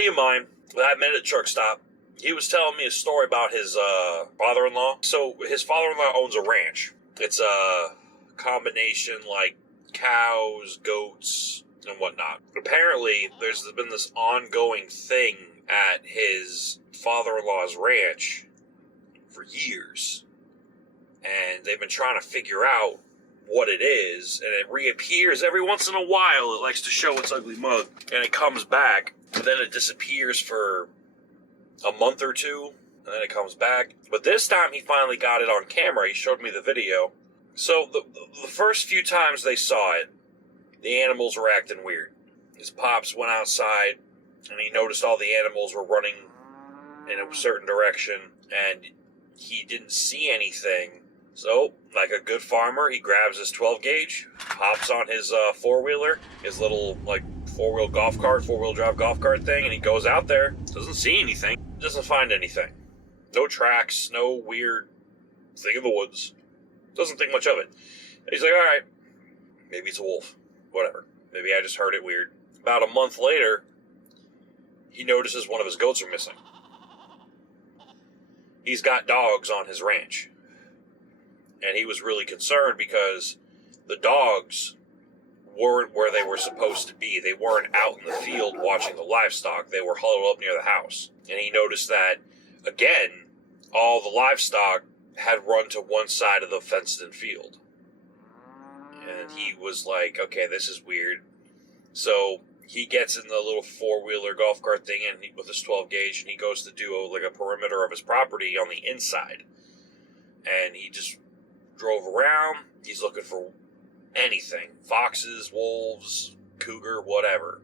buddy of mine that I met at truck stop, he was telling me a story about his father-in-law. So his father-in-law owns a ranch. It's a combination like cows, goats, and whatnot. Apparently, there's been this ongoing thing at his father-in-law's ranch for years. And they've been trying to figure out what it is, and it reappears every once in a while. It likes to show its ugly mug, and it comes back, but then it disappears for a month or two, and then it comes back. But this time he finally got it on camera. He showed me the video. So the first few times they saw it, the animals were acting weird. His pops went outside, and he noticed all the animals were running in a certain direction, and he didn't see anything. So, like a good farmer, he grabs his 12 gauge, hops on his four-wheeler, his little, like, four-wheel drive golf cart thing, and he goes out there, doesn't see anything, doesn't find anything. No tracks, no weird thing in the woods. Doesn't think much of it. He's like, alright, maybe it's a wolf. Whatever. Maybe I just heard it weird. About a month later, he notices one of his goats are missing. He's got dogs on his ranch. And he was really concerned because the dogs weren't where they were supposed to be. They weren't out in the field watching the livestock. They were huddled up near the house. And he noticed that, again, all the livestock had run to one side of the fenced-in field. And he was like, okay, this is weird. So he gets in the little four-wheeler golf cart thing and with his 12 gauge, and he goes to do a perimeter of his property on the inside. And he just drove around. He's looking for anything. Foxes, wolves, cougar, whatever.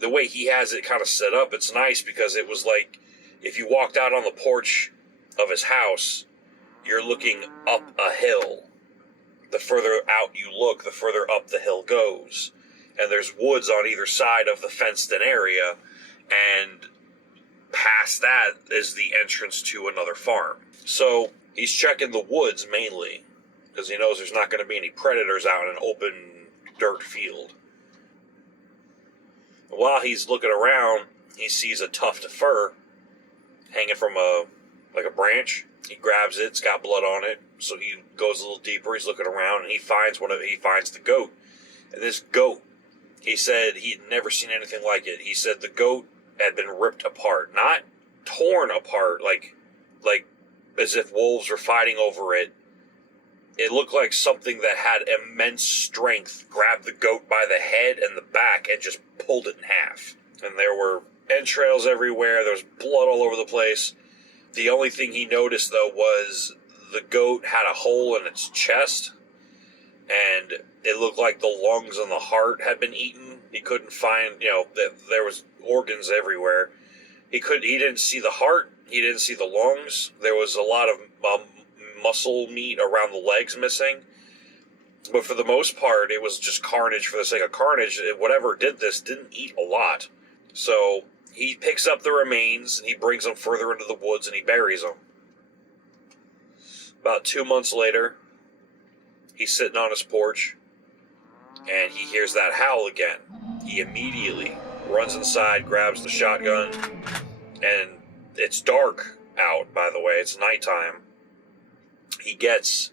The way he has it kind of set up, it's nice because it was like if you walked out on the porch of his house, you're looking up a hill. The further out you look, the further up the hill goes. And there's woods on either side of the fenced-in area, and past that is the entrance to another farm. So he's checking the woods mainly, because he knows there's not going to be any predators out in an open dirt field. While he's looking around, he sees a tuft of fur hanging from a branch. He grabs it, it's got blood on it, so he goes a little deeper, he's looking around, and he finds the goat. And this goat, he said he'd never seen anything like it. He said the goat had been ripped apart, not torn apart, like as if wolves were fighting over it. It looked like something that had immense strength grabbed the goat by the head and the back and just pulled it in half. And there were entrails everywhere. There was blood all over the place. The only thing he noticed, though, was the goat had a hole in its chest, and it looked like the lungs and the heart had been eaten. He couldn't find, there was organs everywhere. He didn't see the heart. He didn't see the lungs. There was a lot of muscle meat around the legs missing. But for the most part, it was just carnage for the sake of carnage. Whatever did this didn't eat a lot. So he picks up the remains and he brings them further into the woods and he buries them. About 2 months later, he's sitting on his porch and he hears that howl again. He immediately runs inside, grabs the shotgun, and it's dark out, by the way. It's nighttime. He gets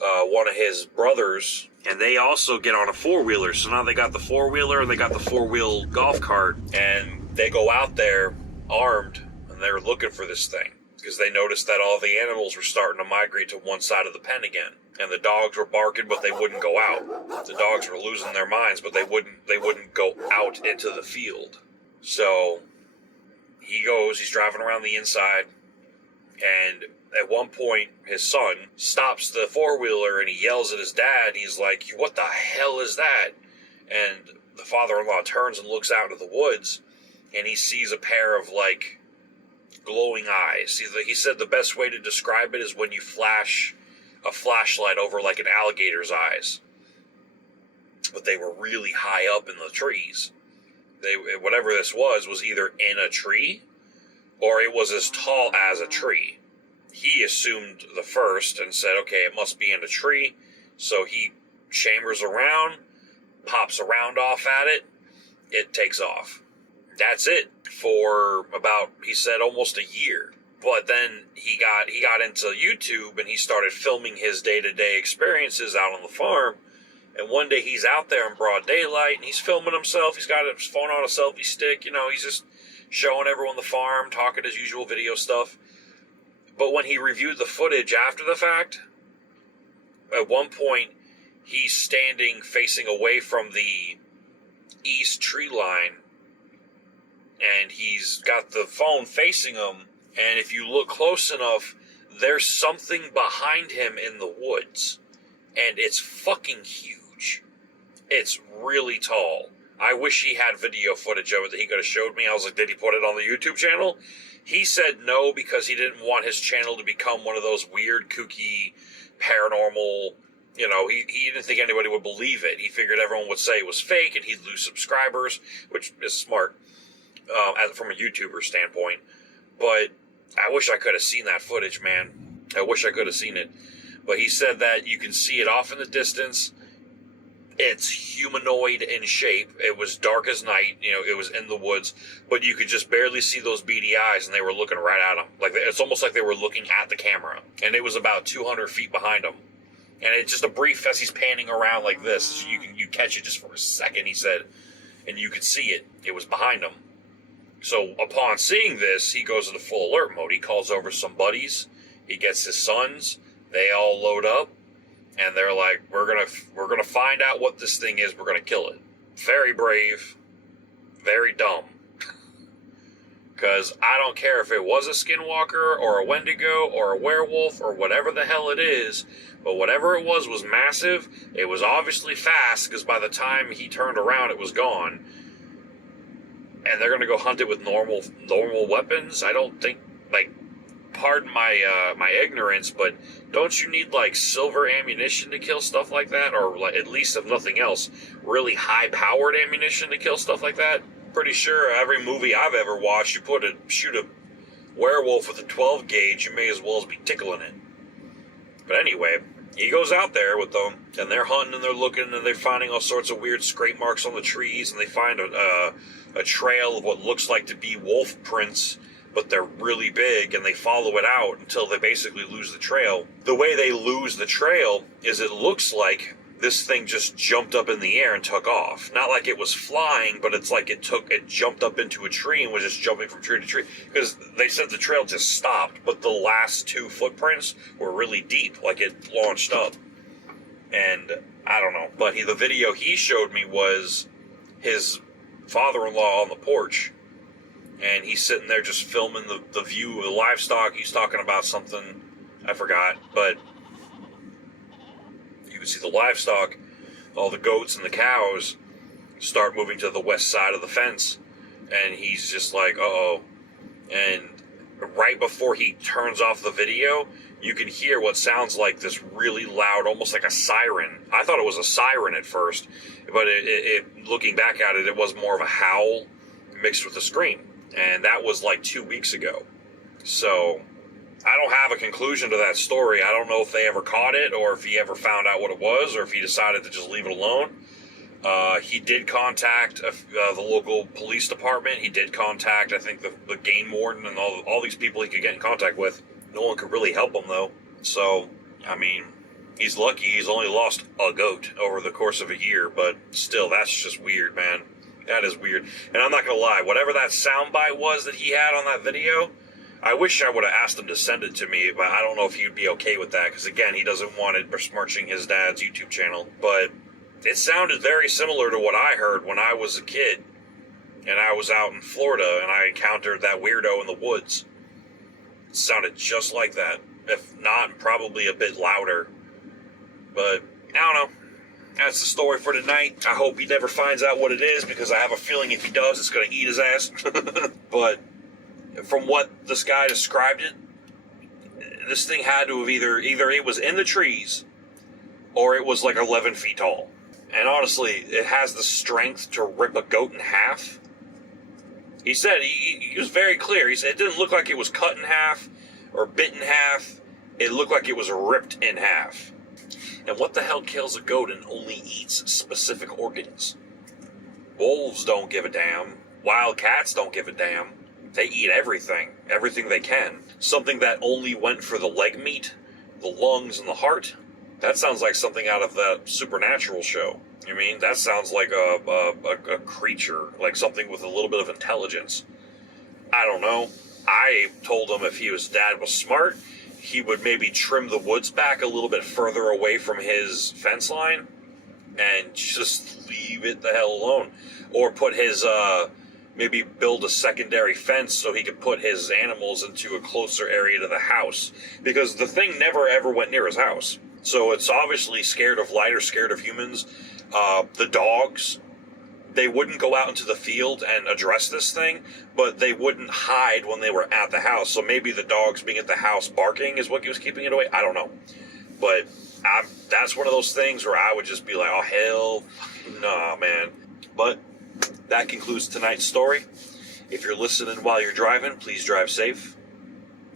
one of his brothers, and they also get on a four-wheeler. So now they got the four-wheeler and they got the four-wheel golf cart, and they go out there armed, and they're looking for this thing because they noticed that all the animals were starting to migrate to one side of the pen again. And the dogs were barking, but they wouldn't go out. The dogs were losing their minds, but they wouldn't go out into the field. So he's driving around the inside, and at one point, his son stops the four-wheeler and he yells at his dad. He's like, what the hell is that? And the father-in-law turns and looks out into the woods, and he sees a pair of, glowing eyes. He said the best way to describe it is when you flash a flashlight over, an alligator's eyes. But they were really high up in the trees. Whatever this was either in a tree, or it was as tall as a tree. He assumed the first and said, okay, it must be in a tree. So he chambers around, pops a round off at it. It takes off. that's it for about, he said, almost a year. But then he got into YouTube and he started filming his day-to-day experiences out on the farm. And one day he's out there in broad daylight and he's filming himself. He's got his phone on a selfie stick. He's just showing everyone the farm, talking his usual video stuff. But when he reviewed the footage after the fact, at one point he's standing facing away from the east tree line. And he's got the phone facing him. And if you look close enough, there's something behind him in the woods. And it's fucking huge. It's really tall. I wish he had video footage of it that he could have showed me. I was like, did he put it on the YouTube channel? He said no, because he didn't want his channel to become one of those weird, kooky, paranormal, he didn't think anybody would believe it. He figured everyone would say it was fake and he'd lose subscribers, which is smart from a YouTuber standpoint. But I wish I could have seen that footage, man. I wish I could have seen it. But he said that you can see it off in the distance. It's humanoid in shape. It was dark as night. It was in the woods. But you could just barely see those beady eyes, and they were looking right at him. It's almost like they were looking at the camera. And it was about 200 feet behind him. And it's just a brief, as he's panning around like this, you catch it just for a second, he said. And you could see it. It was behind him. So upon seeing this, he goes into full alert mode. He calls over some buddies. He gets his sons. They all load up, and they're like, "We're gonna find out what this thing is. We're gonna kill it." Very brave, very dumb. Because I don't care if it was a skinwalker or a Wendigo or a werewolf or whatever the hell it is, but whatever it was massive. It was obviously fast, because by the time he turned around, it was gone. And they're going to go hunt it with normal weapons? I don't think, pardon my ignorance, but don't you need, silver ammunition to kill stuff like that? Or, at least if nothing else, really high-powered ammunition to kill stuff like that? Pretty sure every movie I've ever watched, you shoot a werewolf with a 12 gauge, you may as well be tickling it. But anyway, he goes out there with them, and they're hunting, and they're looking, and they're finding all sorts of weird scrape marks on the trees, and they find a trail of what looks like to be wolf prints, but they're really big, and they follow it out until they basically lose the trail. The way they lose the trail is it looks like this thing just jumped up in the air and took off. Not like it was flying, but it's like it jumped up into a tree and was just jumping from tree to tree. Because they said the trail just stopped, but the last two footprints were really deep, like it launched up. And I don't know, but the video he showed me was his father-in-law on the porch, and he's sitting there just filming the view of the livestock. He's talking about something, I forgot, but you can see the livestock, all the goats and the cows, start moving to the west side of the fence, and he's just like, uh-oh. And right before he turns off the video, you can hear what sounds like this really loud, almost like a siren. I thought it was a siren at first, but looking back at it, it was more of a howl mixed with a scream. And that was 2 weeks ago. So I don't have a conclusion to that story. I don't know if they ever caught it, or if he ever found out what it was, or if he decided to just leave it alone. He did contact the local police department. He did contact, I think, the game warden and all these people he could get in contact with. No one could really help him, though. So, I mean, he's lucky he's only lost a goat over the course of a year, but still, that's just weird, man. That is weird. And I'm not going to lie, whatever that soundbite was that he had on that video, I wish I would have asked him to send it to me, but I don't know if he'd be okay with that, because, again, he doesn't want it besmirching his dad's YouTube channel. But it sounded very similar to what I heard when I was a kid, and I was out in Florida, and I encountered that weirdo in the woods. It sounded just like that. If not, probably a bit louder. But, I don't know. That's the story for tonight. I hope he never finds out what it is, because I have a feeling if he does, it's going to eat his ass. But from what this guy described it, this thing had to have either it was in the trees, or it was 11 feet tall. And honestly, it has the strength to rip a goat in half. He said, he was very clear. He said it didn't look like it was cut in half or bit in half. It looked like it was ripped in half. And what the hell kills a goat and only eats specific organs? Wolves don't give a damn. Wild cats don't give a damn. They eat everything they can. Something that only went for the leg meat, the lungs, and the heart. That sounds like something out of that Supernatural show. You mean? That sounds like a creature, like something with a little bit of intelligence. I don't know. I told him if his dad was smart, he would maybe trim the woods back a little bit further away from his fence line and just leave it the hell alone. Or put his, maybe build a secondary fence so he could put his animals into a closer area to the house. Because the thing never ever went near his house. So it's obviously scared of light or scared of humans. The dogs, they wouldn't go out into the field and address this thing, but they wouldn't hide when they were at the house. So maybe the dogs being at the house barking is what was keeping it away. I don't know. But that's one of those things where I would just be like, oh, hell, nah, man. But that concludes tonight's story. If you're listening while you're driving, please drive safe.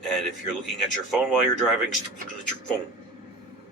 And if you're looking at your phone while you're driving, stop looking at your phone.